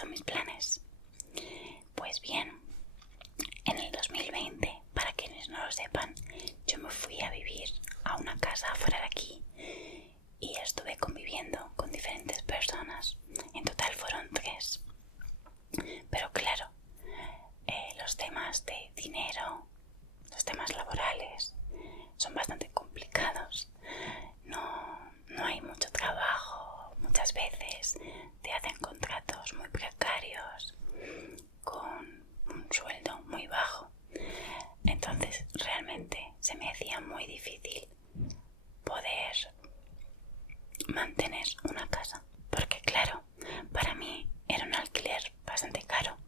son mis planes? Pues bien, en el 2020, para quienes no lo sepan, yo me fui a vivir a una casa fuera de aquí y estuve conviviendo con diferentes personas. En total fueron 3. Pero claro, los temas de dinero, los temas laborales son bastante complicados. No hay mucho trabajo, muchas veces te hacen contratos muy precarios con un sueldo muy bajo. Entonces realmente se me hacía muy difícil poder mantener una casa, porque claro, para mí era un alquiler bastante caro,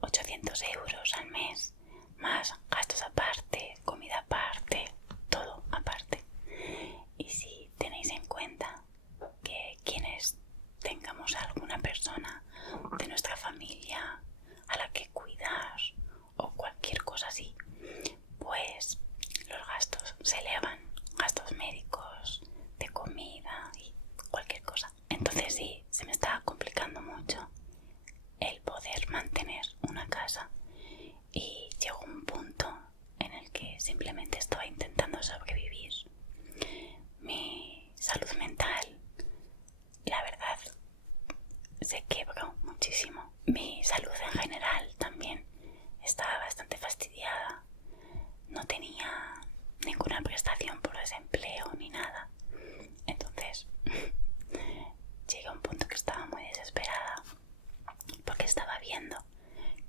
800 euros al mes, más gastos aparte, comida aparte, todo aparte. Y si tenéis en cuenta que quienes tengamos alguna persona de nuestra familia a la que cuidar o cualquier cosa así, pues los gastos se elevan, gastos médicos, de comida y cualquier cosa. Entonces sí, se me estaba complicando mucho el poder mantener una casa y llegó un punto en el que simplemente estaba intentando sobrevivir. Mi salud mental, la verdad, se quebró muchísimo. Mi salud en general también estaba bastante fastidiada. No tenía ninguna prestación por desempleo ni nada. Entonces llegué a un punto que estaba muy desesperada porque estaba viendo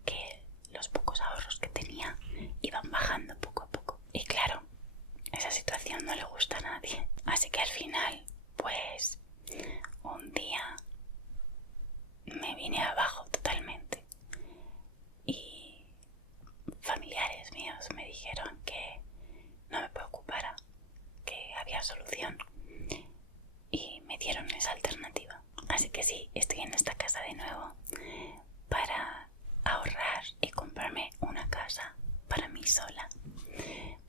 que los pocos ahorros que tenía iban bajando poco a poco. Y claro, esa situación no le gusta a nadie. Así que al final, pues, un día me vine abajo totalmente. Y familiares míos me dijeron que no me preocupara, que había solución. Y me dieron esa alternativa. Así que sí, estoy en esta casa de nuevo para ahorrar y comprarme una casa para mí sola,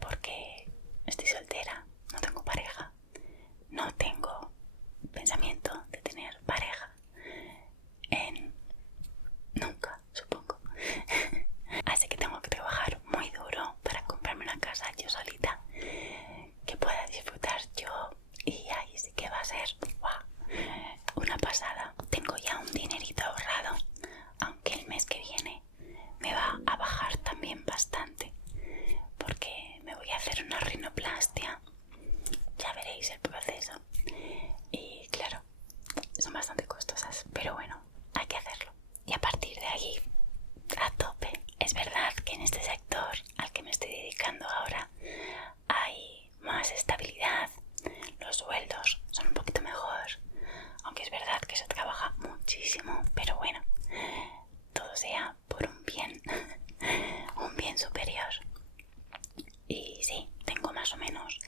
porque estoy soltera, no tengo pareja, no tengo pensamiento de tener pareja en nunca, supongo. Así que tengo que trabajar muy duro para comprarme una casa yo solita que pueda disfrutar yo, y ahí sí que va a ser una pasada. Tengo ya un dinerito ahorrado, aunque el mes que viene me va a bajar también bastante porque me voy a hacer una rinoplastia. Ya veréis el proceso. Y claro, son bastante costosas, pero bueno, hay que hacerlo. Y a partir de ahí, a tope. Es verdad que en este sector al que me estoy dedicando ahora hay más estabilidad, los sueldos son un poquito mejor, aunque es verdad que se trabaja muchísimo, pero bueno, todo sea por un bien, un bien superior. Y sí, tengo más o menos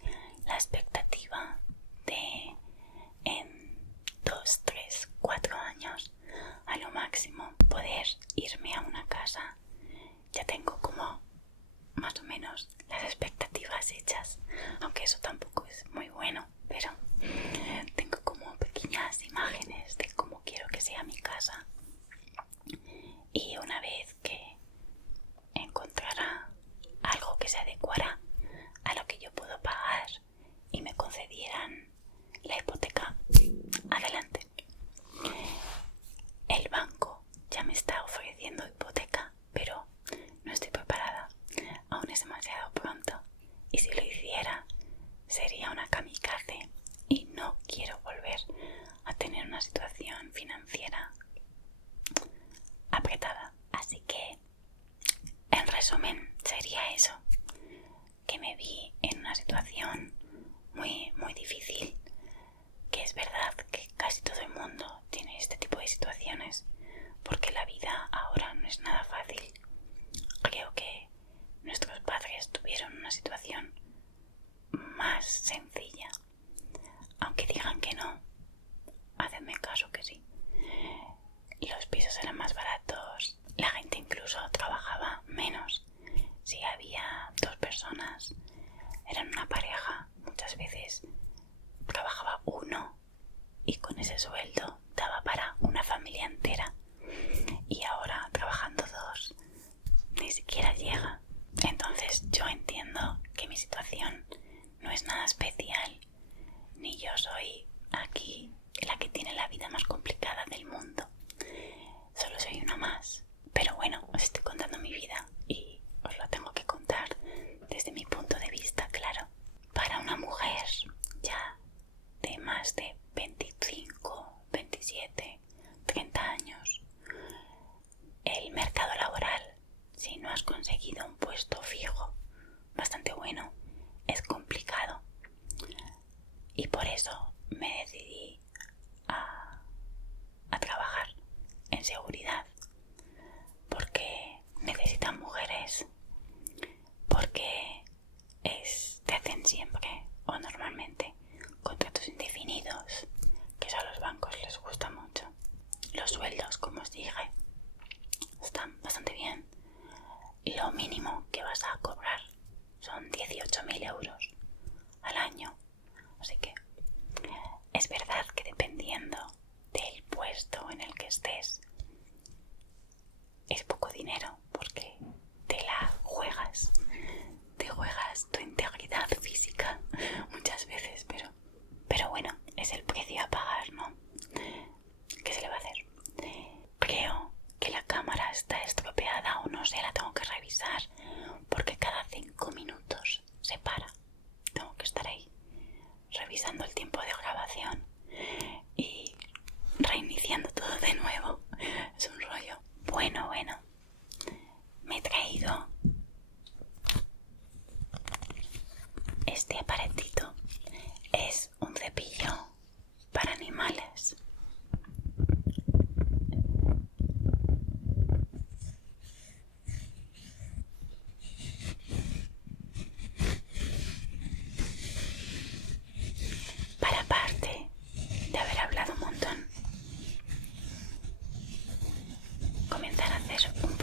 la expectativa de en 2, 3, 4 años a lo máximo poder irme a una casa. Ya tengo como más o menos las expectativas hechas, aunque eso tampoco es muy bueno, pero tengo como pequeñas imágenes de cómo quiero que sea mi casa. Y una vez que encontrara algo que se adecuara a lo que yo puedo pagar y me concedieran la hipoteca, adelante. El banco ya me está ofreciendo hipoteca, pero no estoy preparada, aún es demasiado pronto, y si lo hiciera sería una kamikaze y no quiero volver a tener una situación financiera apretada. Así que, en resumen, sería eso, que me vi en una situación muy difícil, que es verdad que casi todo el mundo tiene este tipo de situaciones, porque la vida ahora no es nada fácil. Creo que nuestros padres tuvieron una situación más sencilla, aunque digan que no, hacedme caso que sí. Los pisos eran más baratos, la gente incluso trabajaba menos. Si había 2 personas, eran una pareja, muchas veces trabajaba uno y con ese sueldo daba para una familia entera. seguridad, porque necesitan mujeres, porque te hacen siempre o normalmente contratos indefinidos, que eso a los bancos les gusta mucho. Los sueldos, como os dije, están bastante bien. Lo mínimo que vas a cobrar son 18.000 euros al año. Así que es verdad que dependiendo del puesto en el que estés, es poco dinero porque te juegas tu integridad física muchas veces, pero bueno, es el precio a pagar, ¿no? ¿Qué se le va a hacer? Creo que la cámara está estropeada o no sé, la tengo que revisar porque cada 5 minutos se para. Tengo que estar ahí revisando el tiempo de grabación y reiniciando todo de nuevo. Es un rollo. Bueno, me he traído este aparatito. Es un cepillo para animales. Para aparte de haber hablado un montón, comenzar a hacer un